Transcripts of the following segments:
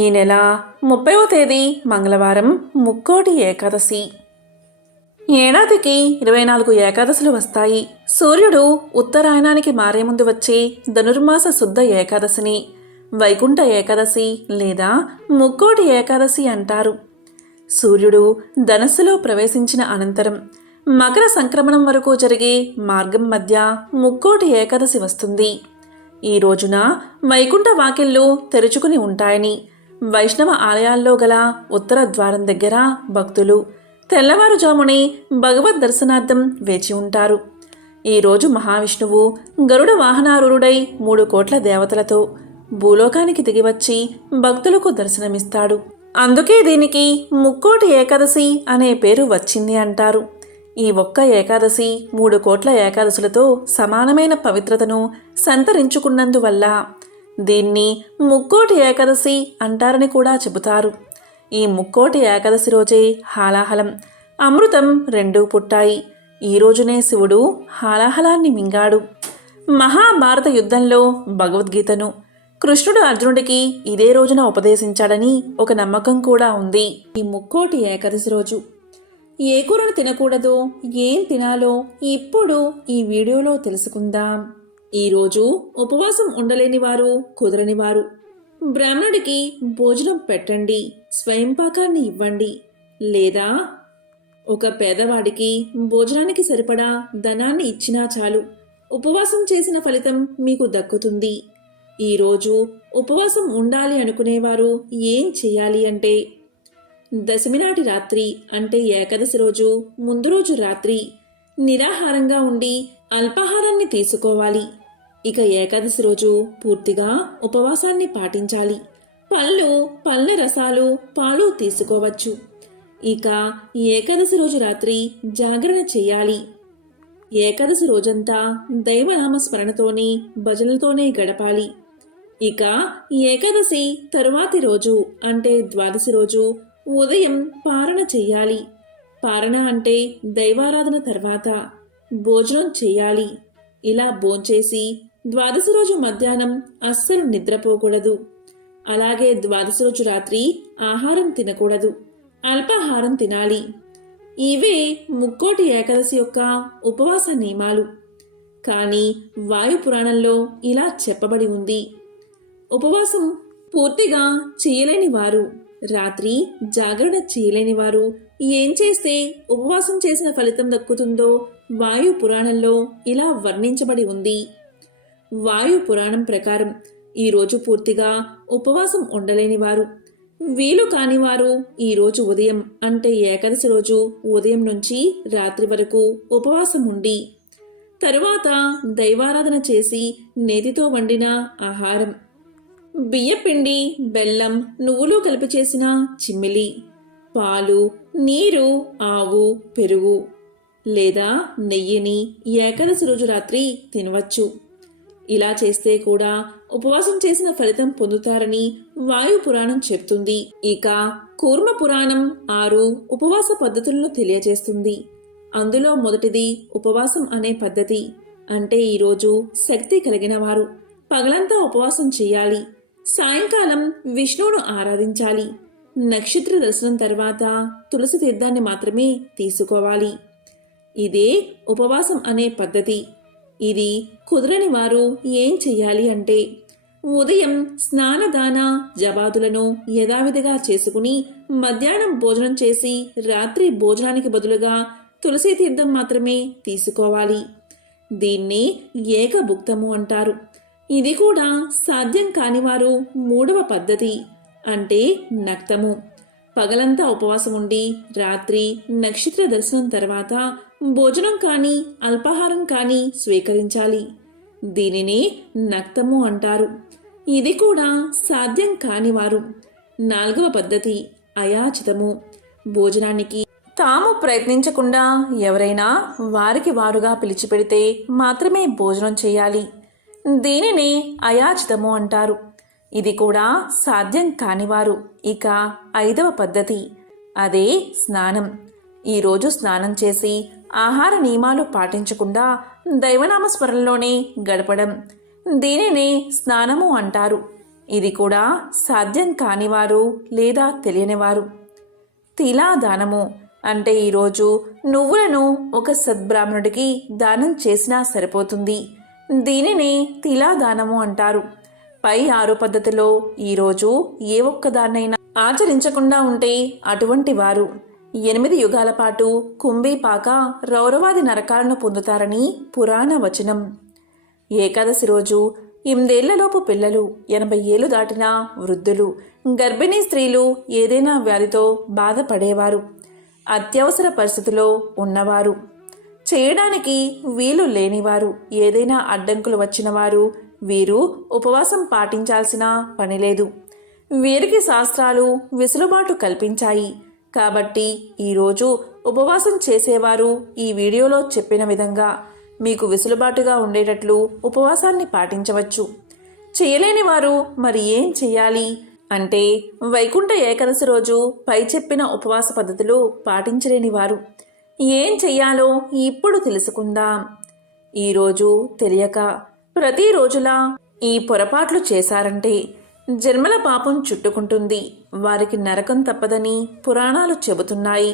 ఈ నెల 30వ తేదీ మంగళవారం ముక్కోటి ఏకాదశి. ఏడాదికి 24 ఏకాదశులు వస్తాయి. సూర్యుడు ఉత్తరాయణానికి మారే ముందు వచ్చే ధనుర్మాస శుద్ధ ఏకాదశిని వైకుంఠ ఏకాదశి లేదా ముక్కోటి ఏకాదశి అంటారు. సూర్యుడు ధనస్సులో ప్రవేశించిన అనంతరం మకర సంక్రమణం వరకు జరిగే మార్గం మధ్య ముక్కోటి ఏకాదశి వస్తుంది. ఈ రోజున వైకుంఠ వాకిళ్ళు తెరుచుకుని ఉంటాయని వైష్ణవ ఆలయాల్లో గల ఉత్తర ద్వారం దగ్గర భక్తులు తెల్లవారుజామునే భగవద్ దర్శనార్థం వేచి ఉంటారు. ఈరోజు మహావిష్ణువు గరుడ వాహనారూఢుడై 3 కోట్ల దేవతలతో భూలోకానికి దిగివచ్చి భక్తులకు దర్శనమిస్తాడు. అందుకే దీనికి ముక్కోటి ఏకాదశి అనే పేరు వచ్చింది అంటారు. ఈ ఒక్క ఏకాదశి 3 కోట్ల ఏకాదశులతో సమానమైన పవిత్రతను సంతరించుకున్నందువల్ల దీన్ని ముక్కోటి ఏకాదశి అంటారని కూడా చెబుతారు. ఈ ముక్కోటి ఏకాదశి రోజే హాలాహలం, అమృతం రెండూ పుట్టాయి. ఈ రోజునే శివుడు హాలాహలాన్ని మింగాడు. మహాభారత యుద్ధంలో భగవద్గీతను కృష్ణుడు అర్జునుడికి ఇదే రోజున ఉపదేశించాడని ఒక నమ్మకం కూడా ఉంది. ఈ ముక్కోటి ఏకాదశి రోజు ఏ కూరను తినకూడదో, ఏం తినాలో ఇప్పుడు ఈ వీడియోలో తెలుసుకుందాం. ఈరోజు ఉపవాసం ఉండలేని వారు, కుదరని వారు బ్రాహ్మణుడికి భోజనం పెట్టండి, స్వయంపాకాన్ని ఇవ్వండి, లేదా ఒక పేదవాడికి భోజనానికి సరిపడా ధనాన్ని ఇచ్చినా చాలు. ఉపవాసం చేసిన ఫలితం మీకు దక్కుతుంది. ఈరోజు ఉపవాసం ఉండాలి అనుకునేవారు ఏం చేయాలి అంటే, దశమి నాటి రాత్రి అంటే ఏకాదశి రోజు ముందు రోజు రాత్రి నిరాహారంగా ఉండి అల్పాహారాన్ని తీసుకోవాలి. ఇక ఏకాదశి రోజు పూర్తిగా ఉపవాసాన్ని పాటించాలి. పళ్ళు, పళ్ళ రసాలు, పాలు తీసుకోవచ్చు. ఇక ఏకాదశి రోజు రాత్రి జాగరణ చేయాలి. ఏకాదశి రోజంతా దైవనామ స్మరణతోనే భజనలతోనే గడపాలి. ఇక ఏకాదశి తరువాతి రోజు అంటే ద్వాదశి రోజు ఉదయం పారణ చెయ్యాలి. పారణ అంటే దైవారాధన తర్వాత భోజనం చెయ్యాలి. ఇలా భోంచేసి ద్వాదశి రోజు మధ్యాహ్నం అస్సలు నిద్రపోకూడదు. అలాగే ద్వాదశి రోజు రాత్రి ఆహారం తినకూడదు, అల్పాహారం తినాలి. ఇవే ముక్కోటి ఏకాదశి యొక్క ఉపవాస నియమాలు. కానీ వాయు పురాణంలో ఇలా చెప్పబడి ఉంది. ఉపవాసం పూర్తిగా చేయలేని వారు, రాత్రి జాగరణ చేయలేని వారు ఏం చేస్తే ఉపవాసం చేసిన ఫలితం దక్కుతుందో వాయు పురాణంలో ఇలా వర్ణించబడి ఉంది. వాయు పురాణం ప్రకారం ఈరోజు పూర్తిగా ఉపవాసం ఉండలేని వారు, వీలు కానివారు ఈరోజు ఉదయం అంటే ఏకాదశి రోజు ఉదయం నుంచి రాత్రి వరకు ఉపవాసం ఉండి తరువాత దైవారాధన చేసి నేతితో వండిన ఆహారం, బియ్యపిండి, బెల్లం, నువ్వులు కలిపి చేసిన చిమ్మిలి, పాలు, నీరు, ఆవు, పెరుగు లేదా నెయ్యిని ఏకాదశి రోజు రాత్రి తినవచ్చు. ఇలా చేస్తే కూడా ఉపవాసం చేసిన ఫలితం పొందుతారని వాయు పురాణం చెప్తుంది. ఇక కూర్మ పురాణం 6 ఉపవాస పద్ధతులను తెలియజేస్తుంది. అందులో మొదటిది ఉపవాసం అనే పద్ధతి. అంటే ఈరోజు శక్తి కలిగిన వారు పగలంతా ఉపవాసం చేయాలి. సాయంకాలం విష్ణువును ఆరాధించాలి. నక్షత్ర దర్శనం తర్వాత తులసి తీర్థాన్ని మాత్రమే తీసుకోవాలి. ఇదే ఉపవాసం అనే పద్ధతి. ఇది కుదరని వారు ఏం చెయ్యాలి అంటే, ఉదయం స్నానదాన జపాదులను యథావిధిగా చేసుకుని మధ్యాహ్నం భోజనం చేసి రాత్రి భోజనానికి బదులుగా తులసి తీర్థం మాత్రమే తీసుకోవాలి. దీన్ని ఏకభుక్తము అంటారు. ఇది కూడా సాధ్యం కానివారు 3వ పద్ధతి అంటే నక్తము. పగలంతా ఉపవాసం ఉండి రాత్రి నక్షత్ర దర్శనం తర్వాత భోజనం కానీ అల్పాహారం కానీ స్వీకరించాలి. దీనిని నక్తము అంటారు. ఇది కూడా సాధ్యం కానివారు 4వ పద్ధతి అయాచితము. భోజనానికి తాము ప్రయత్నించకుండా ఎవరైనా వారికి వారుగా పిలిచిపెడితే మాత్రమే భోజనం చేయాలి. దీనిని అయాచితము అంటారు. ఇది కూడా సాధ్యం కానివారు ఇక 5వ పద్ధతి, అదే స్నానం. ఈరోజు స్నానం చేసి ఆహార నియమాలు పాటించకుండా దైవనామస్మరణలోనే గడపడం, దీనినే స్నానము అంటారు. ఇది కూడా సాధ్యం కానివారు లేదా తెలియనివారు. తిలాదానము అంటే ఈరోజు నువ్వులను ఒక సద్బ్రాహ్మణుడికి దానం చేసినా సరిపోతుంది. దీనిని తిలాదానము అంటారు. పై 6 పద్ధతిలో ఈరోజు ఏ ఒక్కదాన్నైనా ఆచరించకుండా ఉంటే అటువంటి వారు 8 యుగాల పాటు కుంభీపాక రౌరవాది నరకాలను పొందుతారని పురాణ వచనం. ఏకాదశి రోజు 8 ఏళ్లలోపు పిల్లలు, 80 ఏళ్లు దాటిన వృద్ధులు, గర్భిణీ స్త్రీలు, ఏదైనా వ్యాధితో బాధపడేవారు, అత్యవసర పరిస్థితిలో ఉన్నవారు, చేయడానికి వీలు లేనివారు, ఏదైనా అడ్డంకులు వచ్చిన వారు వీరు ఉపవాసం పాటించాల్సిన పనిలేదు. వీరికి శాస్త్రాలు వెసులుబాటు కల్పించాయి. కాబట్టి ఈరోజు ఉపవాసం చేసేవారు ఈ వీడియోలో చెప్పిన విధంగా మీకు వెసులుబాటుగా ఉండేటట్లు ఉపవాసాన్ని పాటించవచ్చు. చేయలేని వారు మరి ఏం చెయ్యాలి అంటే, వైకుంఠ ఏకాదశి రోజు పై చెప్పిన ఉపవాస పద్ధతులు పాటించలేని వారు ఏం చెయ్యాలో ఇప్పుడు తెలుసుకుందాం. ఈరోజు తెలియక ప్రతిరోజులా ఈ పొరపాట్లు చేశారంటే జన్మల పాపం చుట్టుకుంటుంది. వారికి నరకం తప్పదని పురాణాలు చెబుతున్నాయి.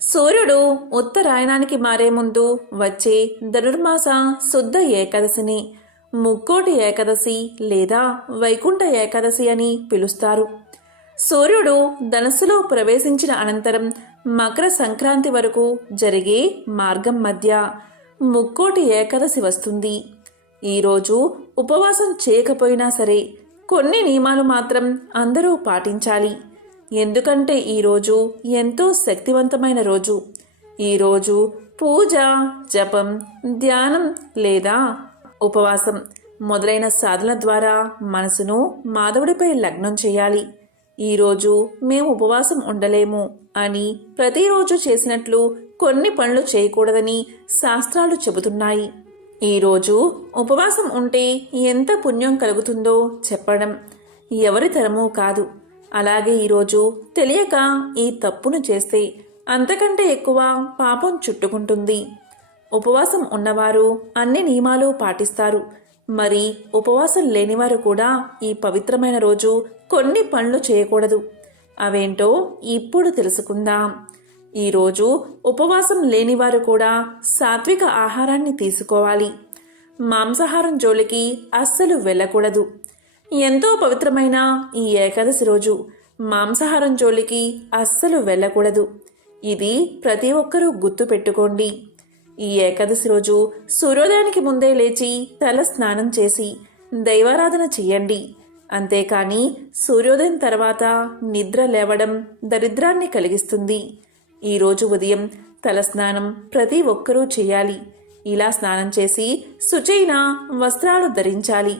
సూర్యుడు ఉత్తరాయణానికి మారే ముందు వచ్చే ధనుర్మాస శుద్ధ ఏకాదశిని ముక్కోటి ఏకాదశి లేదా వైకుంఠ ఏకాదశి అని పిలుస్తారు. సూర్యుడు ధనస్సులో ప్రవేశించిన అనంతరం మకర సంక్రాంతి వరకు జరిగే మార్గం మధ్య ముక్కోటి ఏకాదశి వస్తుంది. ఈరోజు ఉపవాసం చేయకపోయినా సరే కొన్ని నియమాలు మాత్రం అందరూ పాటించాలి. ఎందుకంటే ఈరోజు ఎంతో శక్తివంతమైన రోజు. ఈరోజు పూజ, జపం, ధ్యానం లేదా ఉపవాసం మొదలైన సాధన ద్వారా మనసును మాధవుడిపై లగ్నం చేయాలి. ఈరోజు మేము ఉపవాసం ఉండలేము అని ప్రతిరోజు చేసినట్లు కొన్ని పనులు చేయకూడదని శాస్త్రాలు చెబుతున్నాయి. ఈరోజు ఉపవాసం ఉంటే ఎంత పుణ్యం కలుగుతుందో చెప్పడం ఎవరి తరమూ కాదు. అలాగే ఈరోజు తెలియక ఈ తప్పును చేస్తే అంతకంటే ఎక్కువ పాపం చుట్టుకుంటుంది. ఉపవాసం ఉన్నవారు అన్ని నియమాలు పాటిస్తారు. మరి ఉపవాసం లేనివారు కూడా ఈ పవిత్రమైన రోజు కొన్ని పనులు చేయకూడదు. అవేంటో ఇప్పుడు తెలుసుకుందాం. ఈరోజు ఉపవాసం లేనివారు కూడా సాత్విక ఆహారాన్ని తీసుకోవాలి. మాంసాహారం జోలికి అస్సలు వెళ్ళకూడదు. ఎంతో పవిత్రమైన ఈ ఏకాదశి రోజు మాంసాహారం జోలికి అస్సలు వెళ్ళకూడదు. ఇది ప్రతి ఒక్కరూ గుర్తు పెట్టుకోండి. ఈ ఏకాదశి రోజు సూర్యోదయానికి ముందే లేచి తల స్నానం చేసి దైవారాధన చెయ్యండి. అంతేకాని సూర్యోదయం తర్వాత నిద్ర లేవడం దరిద్రాన్ని కలిగిస్తుంది. ఈరోజు ఉదయం తలస్నానం ప్రతి ఒక్కరూ చేయాలి. ఇలా స్నానం చేసి శుచైన వస్త్రాలు ధరించాలి.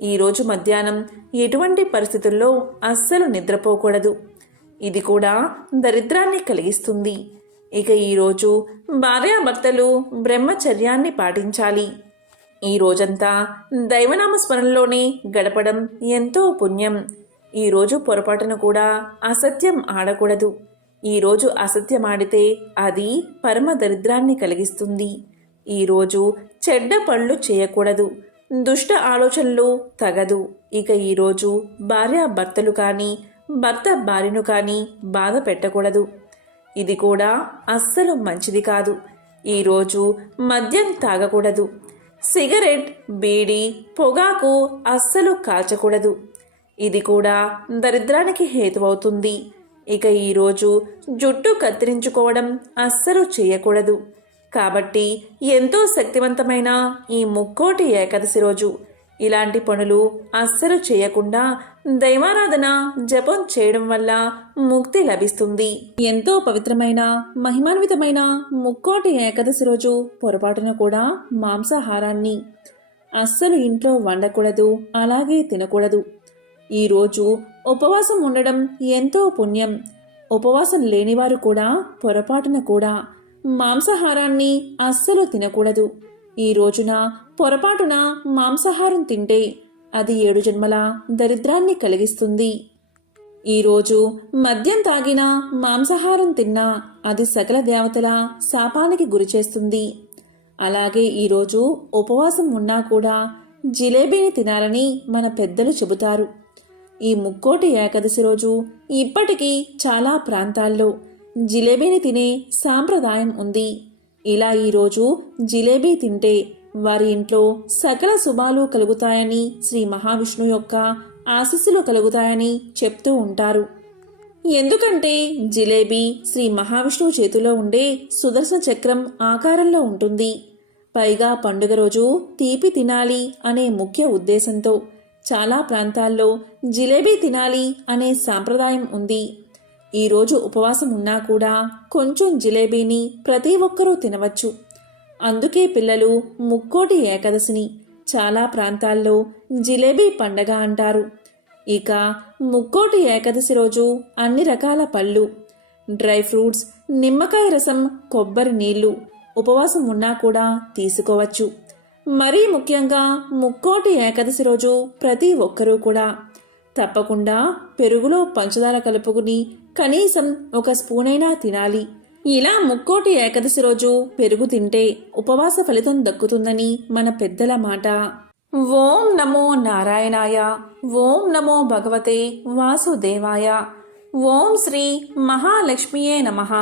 ఈరోజు మధ్యాహ్నం ఎటువంటి పరిస్థితుల్లో అస్సలు నిద్రపోకూడదు. ఇది కూడా దరిద్రాన్ని కలిగిస్తుంది. ఇక ఈరోజు భార్యాభర్తలు బ్రహ్మచర్యాన్ని పాటించాలి. ఈ రోజంతా దైవనామ స్మరణలోనే గడపడం ఎంతో పుణ్యం. ఈరోజు పొరపాటున కూడా అసత్యం ఆడకూడదు. ఈరోజు అసత్యమాడితే అది పరమ దరిద్రాన్ని కలిగిస్తుంది. ఈరోజు చెడ్డ పనులు చేయకూడదు. దుష్ట ఆలోచనలు తగదు. ఇక ఈరోజు భార్యాభర్తలు కానీ భర్త భార్యను కానీ బాధ పెట్టకూడదు. ఇది కూడా అస్సలు మంచిది కాదు. ఈరోజు మద్యం తాగకూడదు. సిగరెట్, బీడి, పొగాకు అస్సలు కాల్చకూడదు. ఇది కూడా దరిద్రానికి హేతువవుతుంది. ఇక ఈరోజు జుట్టు కత్తిరించుకోవడం అస్సలు చేయకూడదు. కాబట్టి ఎంతో శక్తివంతమైన ఈ ముక్కోటి ఏకాదశి రోజు ఇలాంటి పనులు అస్సలు చేయకుండా దైవారాధన జపం చేయడం వల్ల ముక్తి లభిస్తుంది. ఎంతో పవిత్రమైన మహిమాన్వితమైన ముక్కోటి ఏకాదశి రోజు పొరపాటున కూడా మాంసాహారాన్ని అస్సలు ఇంట్లో వండకూడదు, అలాగే తినకూడదు. ఈరోజు ఉపవాసం ఉండడం ఎంతో పుణ్యం. ఉపవాసం లేనివారు కూడా పొరపాటున కూడా మాంసాహారాన్ని అస్సలు తినకూడదు. ఈ రోజున పొరపాటున మాంసాహారం తింటే అది 7 జన్మల దరిద్రాన్ని కలిగిస్తుంది. ఈరోజు మద్యం తాగినా మాంసాహారం తిన్నా అది సకల దేవతల శాపానికి గురిచేస్తుంది. అలాగే ఈరోజు ఉపవాసం ఉన్నా కూడా జిలేబీని తినాలని మన పెద్దలు చెబుతారు. ఈ ముక్కోటి ఏకాదశి రోజు ఇప్పటికీ చాలా ప్రాంతాల్లో జిలేబీని తినే సాంప్రదాయం ఉంది. ఇలా ఈరోజు జిలేబీ తింటే వారి ఇంట్లో సకల శుభాలు కలుగుతాయని, శ్రీ మహావిష్ణువు యొక్క ఆశీస్సులు కలుగుతాయని చెప్తూ ఉంటారు. ఎందుకంటే జిలేబీ శ్రీ మహావిష్ణువు చేతిలో ఉండే సుదర్శన చక్రం ఆకారంలో ఉంటుంది. పైగా పండుగ రోజు తీపి తినాలి అనే ముఖ్య ఉద్దేశంతో చాలా ప్రాంతాల్లో జిలేబీ తినాలి అనే సాంప్రదాయం ఉంది. ఈరోజు ఉపవాసం ఉన్నా కూడా కొంచెం జిలేబీని ప్రతి ఒక్కరూ తినవచ్చు. అందుకే పిల్లలు ముక్కోటి ఏకాదశిని చాలా ప్రాంతాల్లో జిలేబీ పండగ అంటారు. ఇక ముక్కోటి ఏకాదశి రోజు అన్ని రకాల పళ్ళు, డ్రై ఫ్రూట్స్, నిమ్మకాయ రసం, కొబ్బరి నీళ్లు ఉపవాసం ఉన్నా కూడా తీసుకోవచ్చు. మరీ ముఖ్యంగా ముక్కోటి ఏకాదశి రోజు ప్రతి ఒక్కరూ కూడా తప్పకుండా పెరుగులో పంచదార కలుపుకుని కనీసం ఒక స్పూన్ అయినా తినాలి. ఇలా ముక్కోటి ఏకాదశి రోజు పెరుగు తింటే ఉపవాస ఫలితం దక్కుతుందని మన పెద్దల మాట. ఓం నమో నారాయణాయ. ఓం నమో భగవతే వాసుదేవాయ. ఓం శ్రీ మహాలక్ష్మియే నమః.